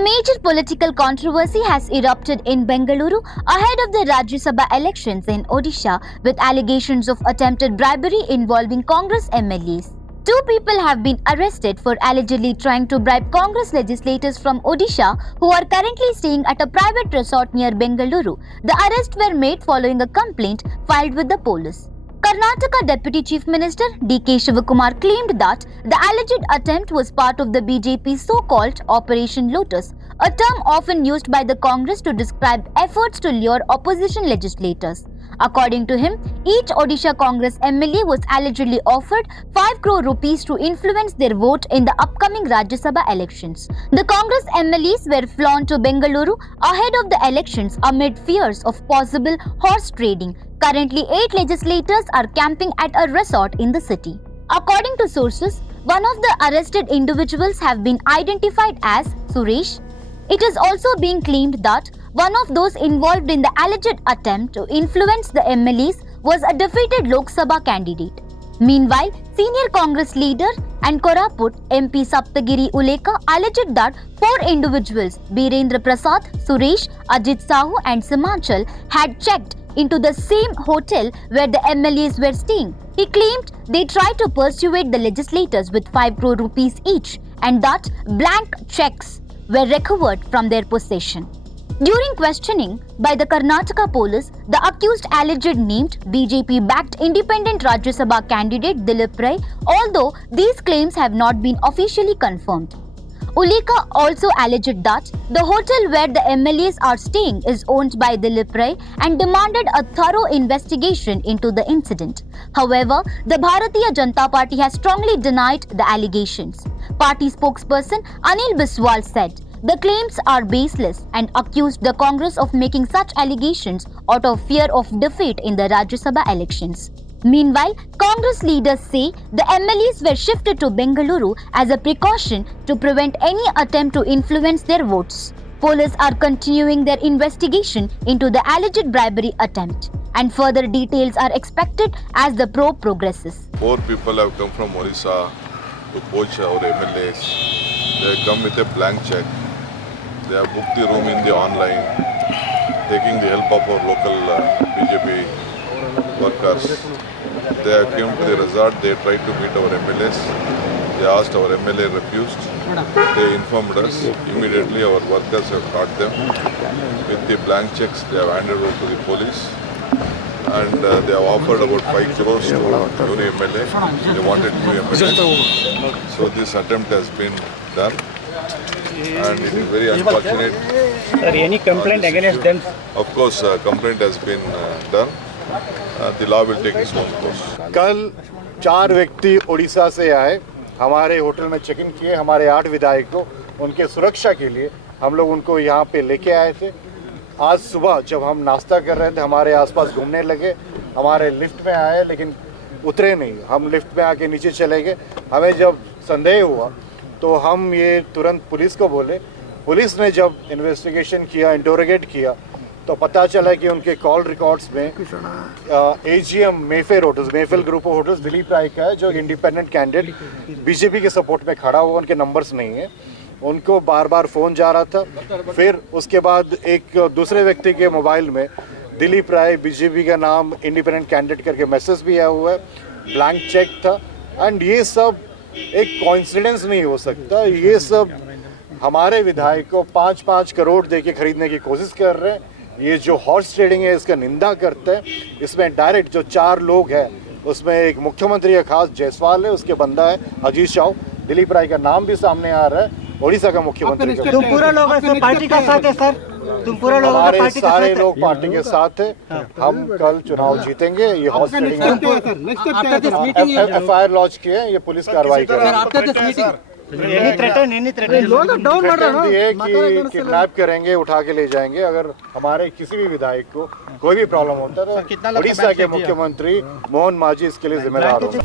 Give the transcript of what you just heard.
major political controversy has erupted in Bengaluru ahead of the Rajya Sabha elections in Odisha with allegations of attempted bribery involving Congress MLAs. Two people have been arrested for allegedly trying to bribe Congress legislators from Odisha who are currently staying at a private resort near Bengaluru. The arrests were made following a complaint filed with the police. Karnataka Deputy Chief Minister D.K. Shivakumar claimed that the alleged attempt was part of the BJP's so-called Operation Lotus, a term often used by the Congress to describe efforts to lure opposition legislators. According to him, each Odisha Congress MLA was allegedly offered 5 crore rupees to influence their vote in the upcoming Rajya Sabha elections. The Congress MLAs were flown to Bengaluru ahead of the elections amid fears of possible horse trading. Currently, 8 legislators are camping at a resort in the city. According to sources, one of the arrested individuals have been identified as Suresh. It is also being claimed that one of those involved in the alleged attempt to influence the MLAs was a defeated Lok Sabha candidate. Meanwhile, senior Congress leader and Koraput MP Saptagiri Uleka alleged that 4 individuals, Birendra Prasad, Suresh, Ajit Sahu and Simachal, had checked into the same hotel where the MLAs were staying. He claimed they tried to persuade the legislators with 5 crore rupees each and that blank checks were recovered from their possession. During questioning by the Karnataka police, the accused alleged named BJP-backed independent Rajya Sabha candidate Dilip Rai, although these claims have not been officially confirmed. Uleka also alleged that the hotel where the MLAs are staying is owned by Dilip Rai and demanded a thorough investigation into the incident. However, the Bharatiya Janata Party has strongly denied the allegations. Party spokesperson Anil Biswal said, the claims are baseless and accused the Congress of making such allegations out of fear of defeat in the Rajya Sabha elections. Meanwhile, Congress leaders say the MLAs were shifted to Bengaluru as a precaution to prevent any attempt to influence their votes. Police are continuing their investigation into the alleged bribery attempt, and further details are expected as the probe progresses. 4 people have come from Orissa to poach our MLAs. They have come with a blank check. They have booked the room in the online, taking the help of our local BJP workers. They have come to the resort, they tried to meet our MLAs. They asked, our MLA refused. They informed us. Immediately our workers have caught them. With the blank checks, they have handed over to the police. And they have offered about 5 crores to every MLA. They wanted 2 MLAs. So this attempt has been done. And it is very unfortunate. Sir, any complaint against them? Of course, complaint has been done. The law will take its own course. कल 4 व्यक्ति उड़ीसा से आए, हमारे hotel में check in किए, हमारे 8 विधायकों को उनके सुरक्षा के लिए हम लोग उनको यहाँ पे लेके आए थे। आज सुबह जब हम नाश्ता कर रहे थे, हमारे आसपास घूमने लगे, हमारे लिफ्ट में आए लेकिन उतरे नहीं। हम लिफ्ट में आके नीचे चले गए। हमें जब संदेह हुआ तो हम ये तुरंत पुलिस को बोले। पुलिस ने जब इन्वेस्टिगेशन किया, इंटरोगेट किया, तो पता चला कि उनके कॉल रिकॉर्ड्स में AGM Mayfair group of hotels Dilip Ray का है, जो इंडिपेंडेंट कैंडिडेट बीजेपी के सपोर्ट में खड़ा हुआ। उनके नंबर्स नहीं है, उनको बार बार फ़ोन जा रहा था। फिर उसके बाद एक दूसरे व्यक्ति के मोबाइल में दिलीप राय बीजेपी का नाम इंडिपेंडेंट कैंडिडेट करके मैसेज भी आया हुआ है, ब्लैंक चेक था। एंड ये सब एक कोइंसिडेंस नहीं हो सकता। ये सब हमारे विधायक को 5-5 करोड़ दे के खरीदने की कोशिश कर रहे हैं। ये जो हॉर्स ट्रेडिंग है, इसका निंदा करते हैं। इसमें डायरेक्ट जो 4 लोग हैं, उसमें एक मुख्यमंत्री का खास जायसवाल है, उसके बंदा है अजीत शाह, दिलीप राय का नाम भी सामने आ रहा है, उड़ीसा का मुख्यमंत्री। तुम पूरा लोग पार्टी का साथ है सर? तुम पूरा लोग हमारे सारे लोग पार्टी के साथ है। हम कल चुनाव जीतेंगे। ये हॉर्स ट्रेडिंग FIR लॉन्च किए हैं, ये पुलिस कार्रवाई करेगी। किडनैप करेंगे, उठा के ले जाएंगे। अगर हमारे किसी भी विधायक को कोई भी प्रॉब्लम होता है तो उड़ीसा के मुख्यमंत्री मोहन मांझी इसके लिए जिम्मेदार होंगे।